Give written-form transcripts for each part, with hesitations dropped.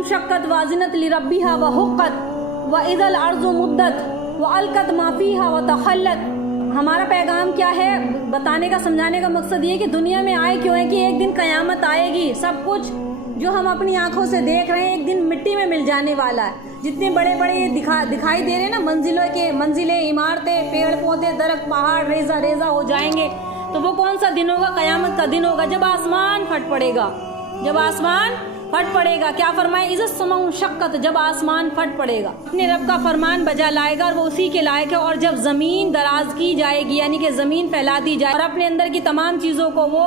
मुनशक्कत वाज़िनत लिरब्बिहा व हुक्कत व इज़ल अर्ज़ु मुद्दत व अलकत मा फ़ीहा व तख़ल्लत। हमारा पैगाम क्या है बताने का, समझाने का मकसद ये कि दुनिया में आए क्यों है कि एक दिन क़यामत आएगी। सब कुछ जो हम अपनी आंखों से देख रहे हैं एक दिन मिट्टी में मिल जाने वाला है। जितने बड़े बड़े दिखाई दे रहे हैं ना मंजिलें, इमारतें, पेड़ पौधे, दरख्त, पहाड़ रेजा रेजा हो जाएंगे। तो वो कौन सा दिन होगा? क़यामत का दिन होगा, जब आसमान फट पड़ेगा। जब आसमान फट पड़ेगा, क्या फरमाए? इज़्ज़त समाउ शक्कत, जब आसमान फट पड़ेगा, अपने रब का फरमान बजा लाएगा और वो उसी के लायक है। और जब ज़मीन दराज की जाएगी, यानी कि ज़मीन फैला दी जाए और अपने अंदर की तमाम चीज़ों को वो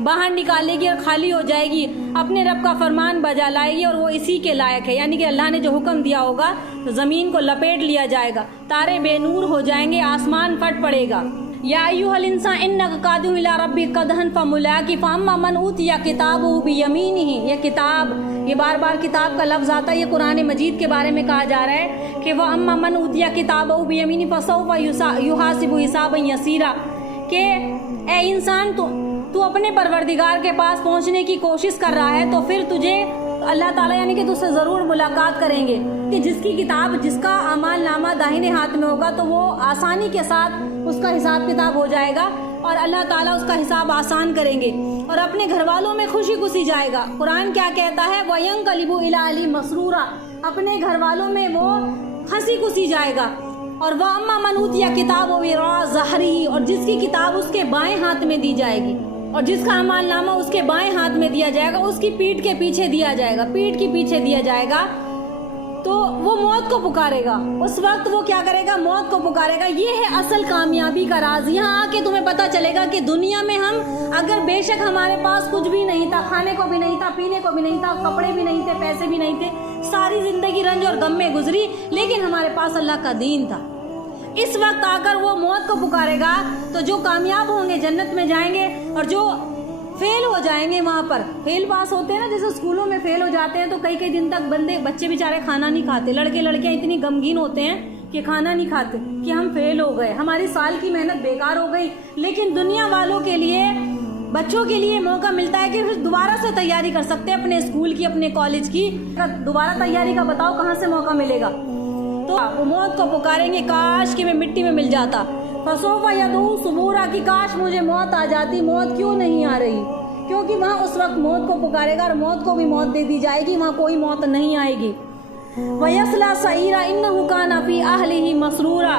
बाहर निकालेगी और खाली हो जाएगी, अपने रब का फरमान बजा लाएगी और वो इसी के लायक है। यानी कि अल्लाह ने जो हुक्म दिया होगा तो ज़मीन को लपेट लिया जाएगा, तारे बेनूर हो जाएंगे, आसमान फट पड़ेगा। या अय्युहल इंसान इन्नका कादिहुन इला रब्बिका कदहन फमुलाक़ि फअम्मा मन ऊतिया किताबहु बियमीनिही। ये किताब, ये बार बार किताब का लफ्ज़ आता है। ये कुरान मजीद के बारे में कहा जा रहा है कि वह अम्मा मन ऊतिया किताबहु बियमीनिही फसौफ़ युहासिबु हिसाबन यसीरा, कि ए इंसान तू अपने परवरदिगार के पास पहुंचने की कोशिश कर रहा है तो फिर तुझे अल्लाह ताला यानी कि तुझसे ज़रूर मुलाकात करेंगे कि जिसकी किताब, जिसका अमाल नामा दाहिने हाथ में होगा तो वो आसानी के साथ उसका हिसाब किताब हो जाएगा और अल्लाह ताला उसका हिसाब आसान करेंगे और अपने घर वालों में खुशी खुशी जाएगा। कुरान क्या कहता है? वयंकलिबु इला अली मसरूरा, अपने घर वालों में वो हंसी खुशी जाएगा। और वह अम्मा मन ऊतिया किताब वरा ज़हरी, और जिसकी किताब उसके बाएं हाथ में दी जाएगी और जिसका अमाल नामा उसके बाएं हाथ में दिया जाएगा, उसकी पीठ के पीछे दिया जाएगा, पीठ के पीछे दिया जाएगा, तो वो मौत को पुकारेगा। उस वक्त वो क्या करेगा? मौत को पुकारेगा। ये है असल कामयाबी का राज। यहाँ आके तुम्हें पता चलेगा कि दुनिया में हम अगर बेशक हमारे पास कुछ भी नहीं था, खाने को भी नहीं था, पीने को भी नहीं था, कपड़े भी नहीं थे, पैसे भी नहीं थे, सारी जिंदगी रंज और गम में गुजरी, लेकिन हमारे पास अल्लाह का दीन था। इस वक्त आकर वो मौत को पुकारेगा तो जो कामयाब होंगे जन्नत में जाएंगे और जो फेल हो जाएंगे, वहाँ पर फेल पास होते हैं ना, जैसे स्कूलों में फेल हो जाते हैं तो कई कई दिन तक बच्चे बेचारे खाना नहीं खाते। लड़के लड़कियाँ इतनी गमगीन होते हैं कि खाना नहीं खाते कि हम फेल हो गए, हमारी साल की मेहनत बेकार हो गई। लेकिन दुनिया वालों के लिए, बच्चों के लिए मौका मिलता है कि फिर दोबारा से तैयारी कर सकते हैं अपने स्कूल की, अपने कॉलेज की। दोबारा तैयारी का बताओ कहाँ से मौका मिलेगा? तो वो मौत को पुकारेंगे, काश कि मैं मिट्टी में मिल जाता। फसौफा यदू सुबूरा, की काश मुझे मौत आ जाती। मौत क्यों नहीं आ रही? क्योंकि वहाँ उस वक्त मौत को पुकारेगा और मौत को भी मौत दे दी जाएगी, वहाँ कोई मौत नहीं आएगी। वयस्ला सईरा इन्नहु काना फी अहलिही मसरूरा।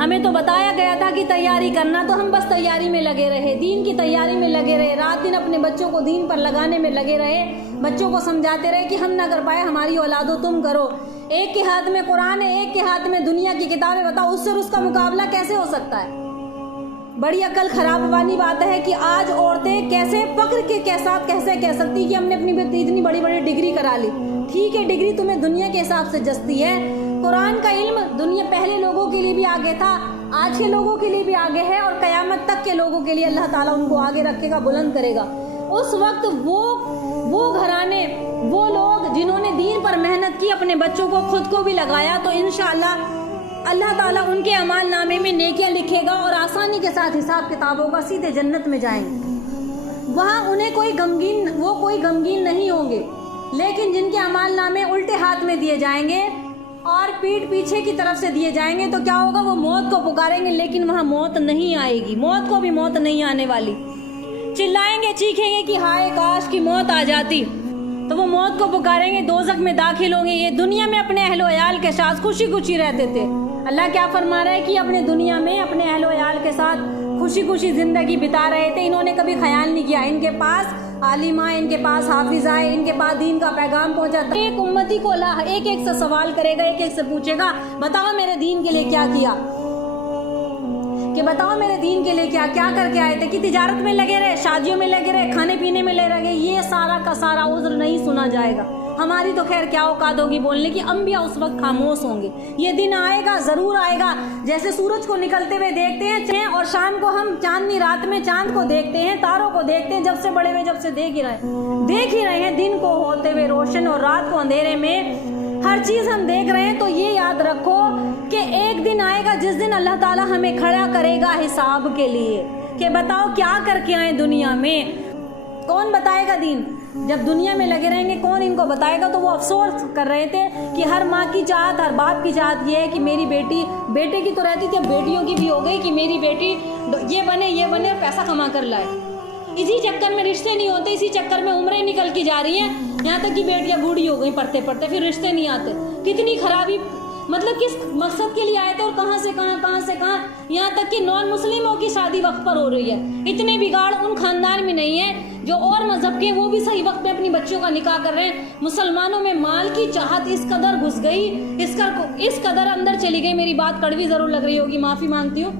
हमें तो बताया गया था कि तैयारी करना, तो हम बस तैयारी में लगे रहे, दीन की तैयारी में लगे रहे, रात दिन अपने बच्चों को दीन पर लगाने में लगे रहे, बच्चों को समझाते रहे कि हम ना कर पाए, हमारी औलादो तुम करो। एक के हाथ में कुरान है, एक के हाथ में दुनिया की किताबें, बताओ उससे उसका मुकाबला कैसे हो सकता है? बड़ी अकल खराब वाली बात है कि आज औरतें कैसे फक्र के साथ कैसे कह सकती कि हमने अपनी इतनी बड़ी बड़ी डिग्री करा ली। ठीक है, डिग्री तुम्हें दुनिया के हिसाब से जचती है, कुरान का इल्म दुनिया पहले लोगों के लिए भी आगे था, आज के लोगों के लिए भी आगे है और कयामत तक के लोगों के लिए अल्लाह ताला उनको आगे रखेगा, बुलंद करेगा। उस वक्त वो घराने, वो लोग जिन्होंने दीन पर मेहनत की, अपने बच्चों को, खुद को भी लगाया, तो इंशाअल्लाह अल्लाह ताला उनके अमाल नामे में नेकियां लिखेगा और आसानी के साथ हिसाब किताब होगा, सीधे जन्नत में जाएंगे। वहाँ उन्हें कोई गमगीन नहीं होंगे। लेकिन जिनके अमाल नामे उल्टे हाथ में दिए जाएंगे और पीठ पीछे की तरफ से दिए जाएंगे तो क्या होगा? वो मौत को पुकारेंगे, लेकिन वहाँ मौत नहीं आएगी, मौत को भी मौत नहीं आने वाली। चिल्लाएंगे, चीखेंगे कि हाय काश की मौत आ जाती, तो वो मौत को पुकारेंगे, दोज़ख में दाखिल होंगे। ये दुनिया में अपने अहलो अयाल के साथ खुशी खुशी रहते थे। अल्लाह क्या फरमा रहा है कि अपने दुनिया में अपने अहलो अयाल के साथ खुशी खुशी जिंदगी बिता रहे थे। इन्होंने कभी ख्याल नहीं किया, इनके पास आलिमा, इनके पास हाफिजा है, इनके पास दीन का पैगाम पहुंचा। एक उम्मती को अल्लाह एक एक से सवाल करेगा, एक एक से पूछेगा, बताओ मेरे दीन के लिए क्या किया, कि बताओ मेरे दीन के लिए क्या क्या करके आए थे, कि तिजारत में लगे रहे, शादियों में लगे रहे, खाने पीने में लगे रहे। ये सारा का सारा उज़्र नहीं सुना जाएगा। हमारी तो खैर क्या औकात होगी बोलने की, अंबिया उस वक्त खामोश होंगे। ये दिन आएगा, जरूर आएगा। जैसे सूरज को निकलते हुए देखते हैं और शाम को हम चांदनी रात में चांद को देखते हैं, तारों को देखते हैं, जब से बड़े हुए, जब से देख ही रहे हैं, दिन को होते हुए रोशन और रात को अंधेरे में, हर चीज हम देख रहे हैं। तो ये याद रखो कि एक दिन आएगा जिस दिन अल्लाह ताला हमें खड़ा करेगा हिसाब के लिए, कि बताओ क्या करके आए दुनिया में। कौन बताएगा दीन? جب دنیا میں لگے رہیں گے کون ان کو بتائے گا. تو وہ افسوس کر رہے تھے کہ ہر ماں کی چاہت, ہر باپ کی چاہت یہ ہے کہ میری بیٹی, بیٹے کی تو رہتی تھی, اب بیٹیوں کی بھی ہو گئی کہ میری بیٹی یہ بنے اور پیسہ کما کر لائے. اسی چکر میں رشتے نہیں ہوتے, اسی چکر میں عمریں نکل کی جا رہی ہیں, یہاں تک کہ بیٹیاں بوڑھی ہو گئی پڑھتے پڑھتے, پھر رشتے نہیں آتے. کتنی خرابی, مطلب کس مقصد کے لیے آئے تھے اور کہاں سے کہاں, یہاں تک کہ نان مسلموں کی شادی وقت پر ہو رہی ہے. اتنے بگاڑ ان خاندان میں نہیں ہے جو اور مذہب کے, وہ بھی صحیح وقت پہ اپنی بچیوں کا نکاح کر رہے ہیں. مسلمانوں میں مال کی چاہت اس قدر گھس گئی, اس قدر اندر چلی گئی. میری بات کڑوی ضرور لگ رہی ہوگی, معافی مانگتی ہوں,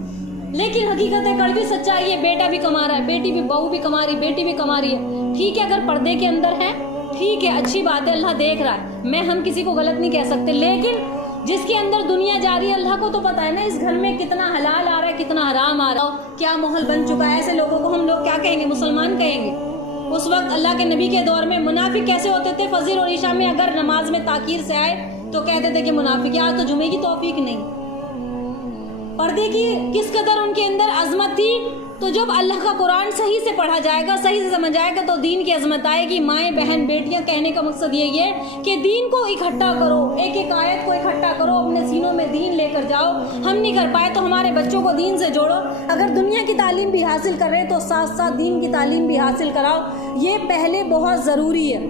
لیکن حقیقت ہے کڑوی سچائی ہے. بیٹا بھی کما رہا ہے, بیٹی بھی, بہو بھی کما رہی ہے, بیٹی بھی کما رہی ہے. ٹھیک ہے اگر پردے کے اندر ہے, ٹھیک ہے, اچھی بات ہے, اللہ دیکھ رہا ہے, ہم کسی کو غلط نہیں کہہ سکتے. لیکن جس کے اندر دنیا جا رہی ہے اللہ کو تو پتا ہے نا اس گھر میں کتنا حلال آ رہا ہے, کتنا حرام آ رہا ہے, کیا ماحول بن چکا ہے. ایسے لوگوں کو ہم لوگ کیا کہیں گے, مسلمان کہیں گے. اس وقت اللہ کے نبی کے دور میں منافق کیسے ہوتے تھے, فجر اور عشاء میں اگر نماز میں تاخیر سے آئے تو کہتے تھے کہ منافق. آج تو جمعے کی توفیق نہیں. پردے کی کس قدر ان کے اندر عظمت تھی. تو جب اللہ کا قرآن صحیح سے پڑھا جائے گا, صحیح سے سمجھ آئے گا, تو دین کی عظمت آئے گی. مائیں بہن بیٹیاں, کہنے کا مقصد یہی ہے کہ دین کو اکٹھا کرو, ایک ایک آیت کو اکٹھا کرو, اپنے سینوں میں دین لے کر جاؤ. ہم نہیں کر پائے تو ہمارے بچوں کو دین سے جوڑو. اگر دنیا کی تعلیم بھی حاصل کر رہے تو ساتھ ساتھ دین کی تعلیم بھی حاصل کراؤ. یہ پہلے بہت ضروری ہے.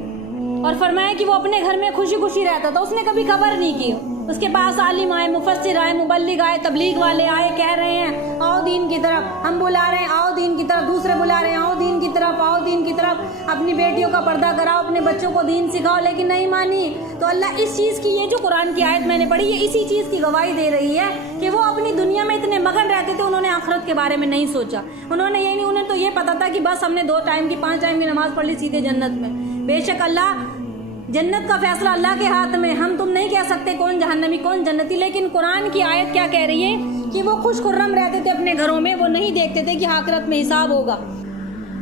اور فرمایا کہ وہ اپنے گھر میں خوشی خوشی رہتا تھا, اس نے کبھی خبر نہیں کی. اس کے پاس عالم آئے, مفسر آئے, مبلغ آئے, تبلیغ والے آئے, کہہ رہے ہیں آؤ دین کی طرف, ہم بلا رہے ہیں آؤ دین کی طرف, دوسرے بلا رہے ہیں آؤ دین کی طرف, آؤ دین کی طرف, اپنی بیٹیوں کا پردہ کراؤ, اپنے بچوں کو دین سکھاؤ, لیکن نہیں مانی. تو اللہ اس چیز کی, یہ جو قرآن کی آیت میں نے پڑھی, یہ اسی چیز کی گواہی دے رہی ہے کہ وہ اپنی دنیا میں اتنے مگن رہتے تھے, انہوں نے آخرت کے بارے میں نہیں سوچا. انہوں نے یہ نہیں, انہیں تو یہ پتا تھا کہ بس ہم نے 2 ٹائم کی 5 ٹائم کی نماز پڑھ لی, سیدھے جنت میں. بے شک اللہ, جنت کا فیصلہ اللہ کے ہاتھ میں, ہم تم نہیں کہہ سکتے کون جہنمی کون جنتی. لیکن قرآن کی آیت کیا کہہ رہی ہے کہ وہ خوش خرم رہتے تھے اپنے گھروں میں, وہ نہیں دیکھتے تھے کہ آخرت میں حساب ہوگا.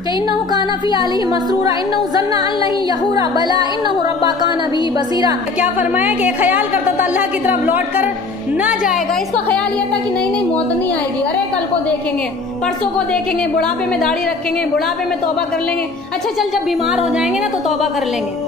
کہ انہو کان فی اہلہ مسرورا انہو ظن ان لن یحور بلا انہو رب کان بہ بصیرا. کیا فرمایا کہ خیال کرتا تھا اللہ کی طرف لوٹ کر نہ جائے گا. اس کا خیال یہ تھا کہ نہیں موت نہیں آئے گی, ارے کل کو دیکھیں گے, پرسوں کو دیکھیں گے, بڑھاپے میں داڑھی رکھیں گے, بڑھاپے میں توبہ کر لیں گے, اچھا چل جب بیمار ہو جائیں گے نا تو توبہ کر لیں گے.